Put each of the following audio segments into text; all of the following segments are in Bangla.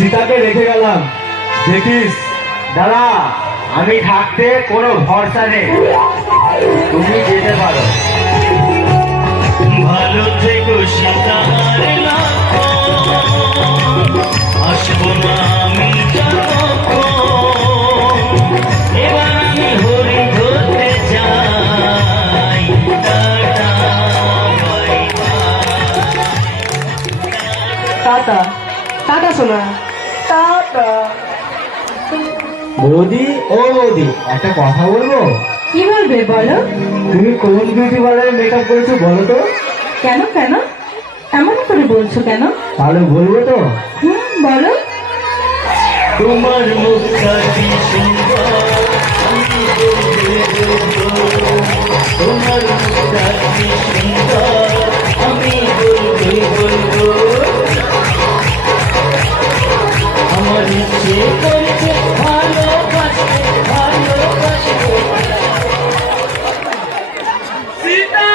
सीताके रेखे गेलाम देखिस दादा आमी थाकते कोनो भरसा नेই তুমি যেতে পারো ভালো থেকো সীতা আর লাখো আসবো না আমি এবার আমি হরি ধরতে যাই টাটা বাই টাটা টাটা সোনা টাটা বৌদি ও বৌদি একটা কথা বলবো কি বলবে বলো তুমি কোন বিউটি পার্লারে মেকআপ করেছো বলো তো কেন কেন এমন করে বলছো কেন তাহলে বলবো তো বলো তোমার মুখটা কি সুন্দর তোমার মুখটা কি সুন্দর আমি বলবো আমার ইচ্ছে করছে ভালোবাসতে সীতা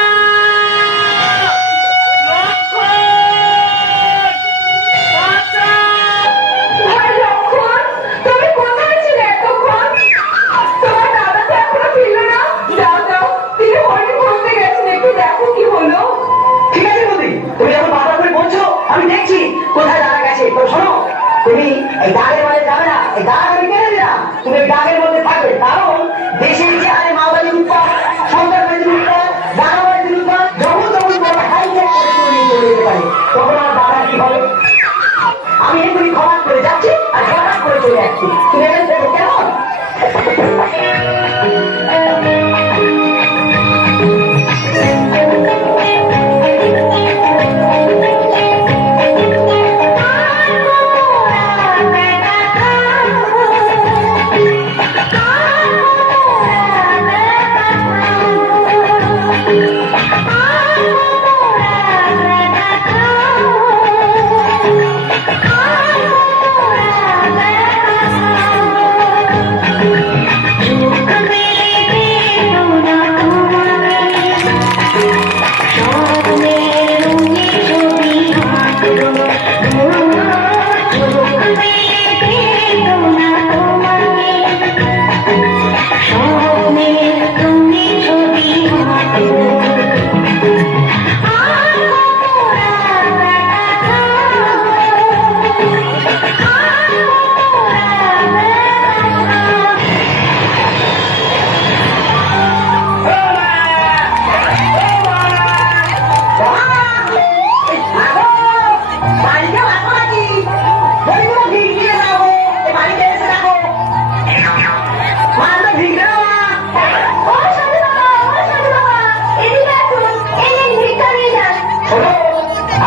তুমি এই দাগের মধ্যে যাবে না এই দাগ আমি কেটে দিলাম তুমি এই দাগের মধ্যে থাকবে কারণ দেশের যে আরে মাওবাদী উৎপাদ সন্ত্রাসবাদী উৎপাদ দানাবাদী উৎপাদ যখন বড় হাইজ্যাক করে চলে যেতে পারে তখন আর দাদা কি হবে আমি এগুলি খবর করে যাচ্ছি আর হঠাৎ করে চলে যাচ্ছি তুমি এখানে দেখো কেমন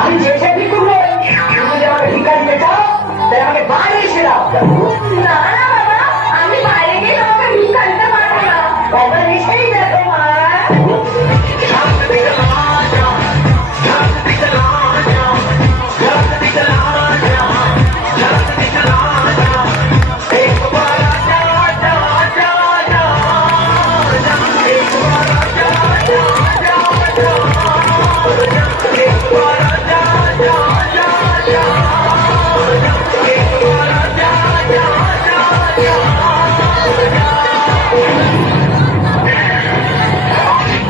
আমি যে সে ভিক্ষুক নই। তুমি যদি আমাকে ভিক্ষা দিতে চাও তাহলে আমাকে বাইরে এসে দাও। না না বাবা, আমি বাইরে গিয়ে তোমাকে ভিক্ষা দিতে পারবো না। একবার এসেই দেখো মা।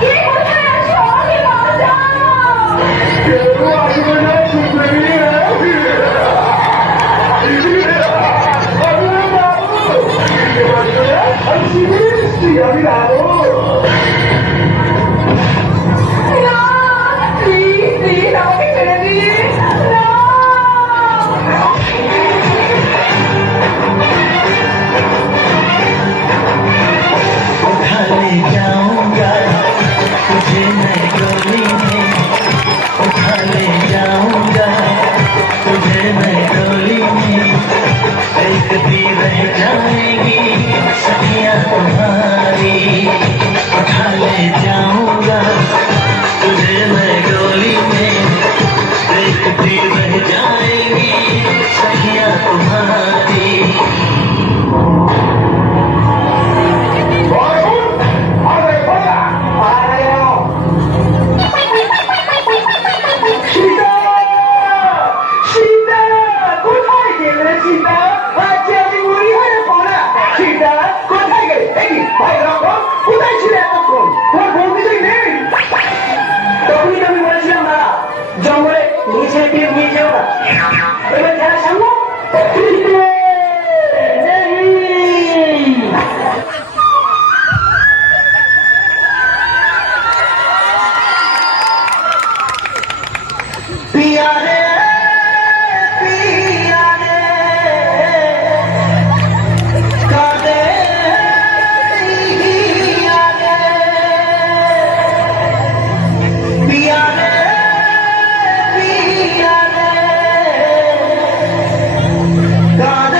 কে কোথায় আছো? আমি বাঁচাও। না, প্লিজ প্লিজ আমাকে ছেড়ে দিন। না। उठा ले जाऊंगा तुझे मैं डोली में, उठा ले जाऊंगा तुझे मैं डोली में, एक भी रह जाएगी सखियां तुम्हारी। उठा ले जाऊंगा तुझे मैं डोली में, एक भी रह जाएगी सखियां तुम्हारी। সীতা! সীতা! কোথায় গেলে সীতা? আজ যে আমি মরি হয়ে পড়া। সীতা, কোথায় গেলে? এই কি, ভাই রকম, কোথায় ছিলে এতক্ষণ? তোমার বউ কিছুই নেই? তখনই তো আমি বলেছিলাম না, জঙ্গলে নিচে তীর নিয়ে যেও না। এবার খেলা সামনে पिया रे पिया रे कादे पिया रे पिया रे पिया रे कादे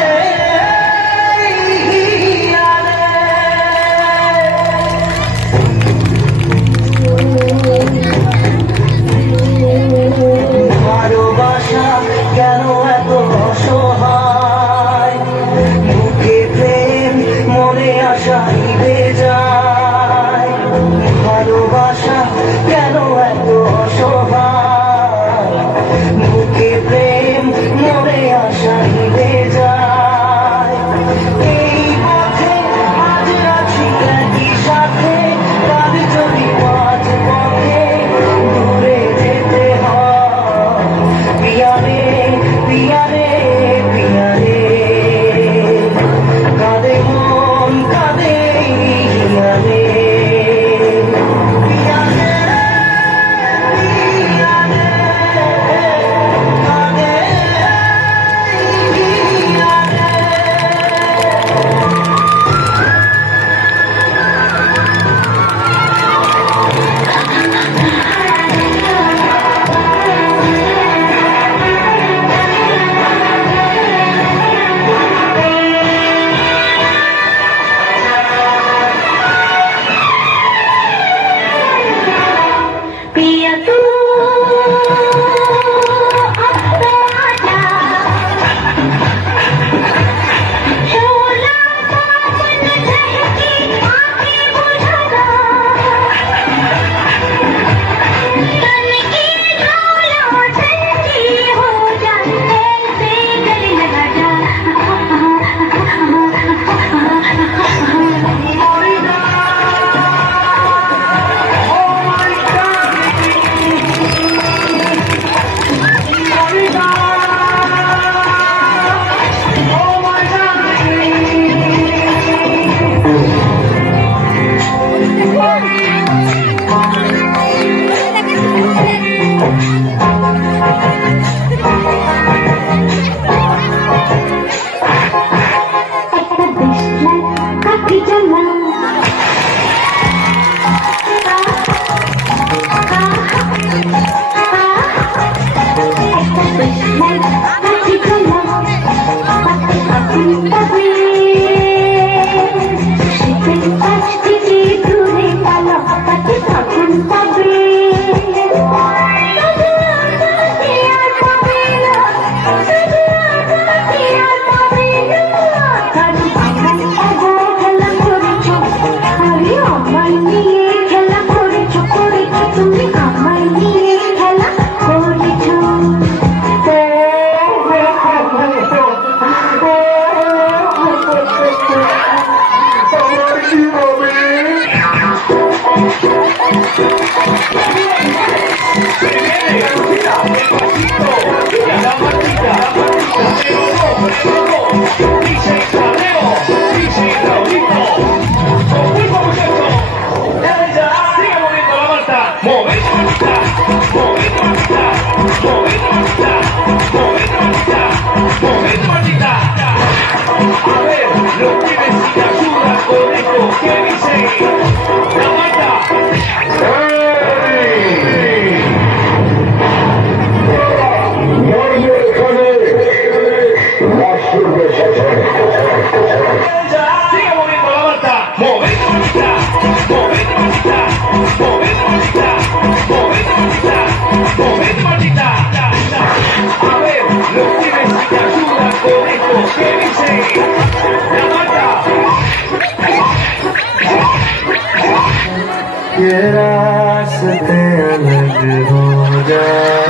ये रास्ते अलग हो जाए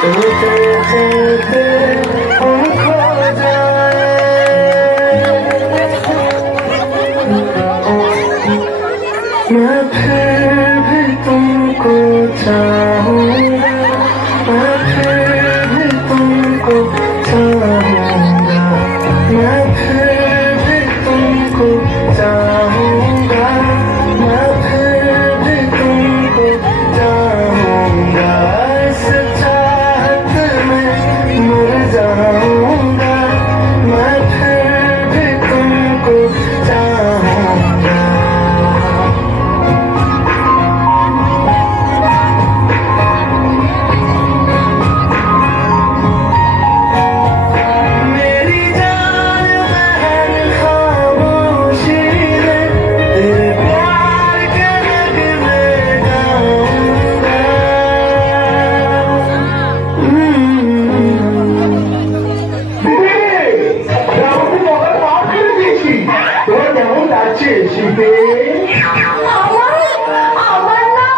तो चलते हम खो जाए मैं फिर भी तुमको चाहूंगा मैं फिर भी तुमको चाहूंगा मैं फिर भी तुमको चाहूंगा मैं फिर भी तुमको चाहूंगा इस चाहत में मर जाऊंगा मैं फिर भी तुमको चाहूंगा मेरी जान बहन खामोशी में तेरे प्यार के रंग में गाऊंगा তোর কেমন লাগছে শীতে আমার না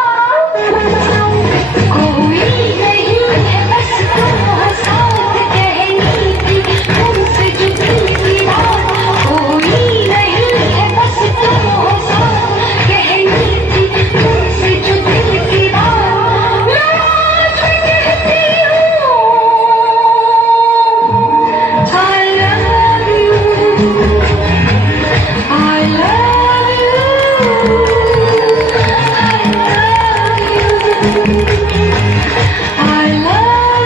कोई नहीं है बस तुम हो साथ कहनी थी तुमसे जो दिल की बात कोई नहीं है बस तुम हो साथ कहनी थी तुमसे जो दिल की बात मैं आज कहती हूँ I love you I love you I love you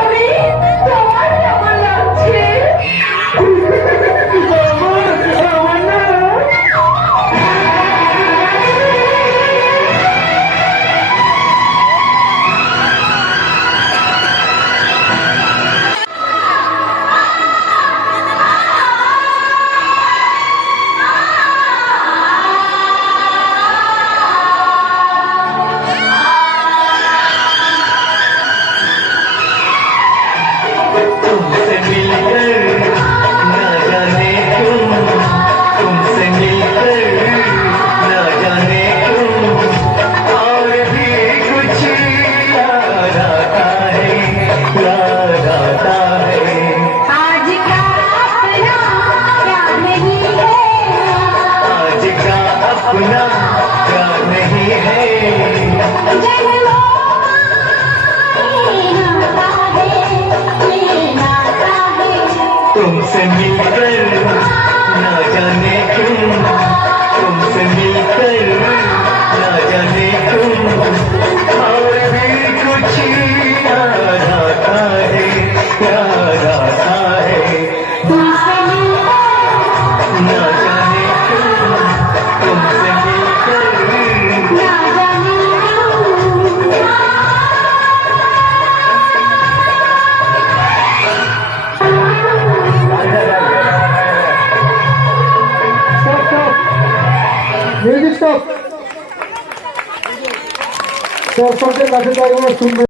স্বামী তোমার কেমন লাগছে আমার না तुमसे मिलकर ना जाने क्यों तुमसे मिलकर ना जाने क्यों और भी कुछ याद आता है याद आता है आज का अपना क्या नहीं है आज का अपना क्या नहीं है जन्मों में नाता है तुमसे मिलकर ना जाने क्यों तुमसे मिलकर ना जाने क्यों और भी कुछ याद आता है याद आता है तुमसे मिलकर ना जाने क्यों तुमसे मिलकर দর্শকদের কাছে থাকবো সুন্দর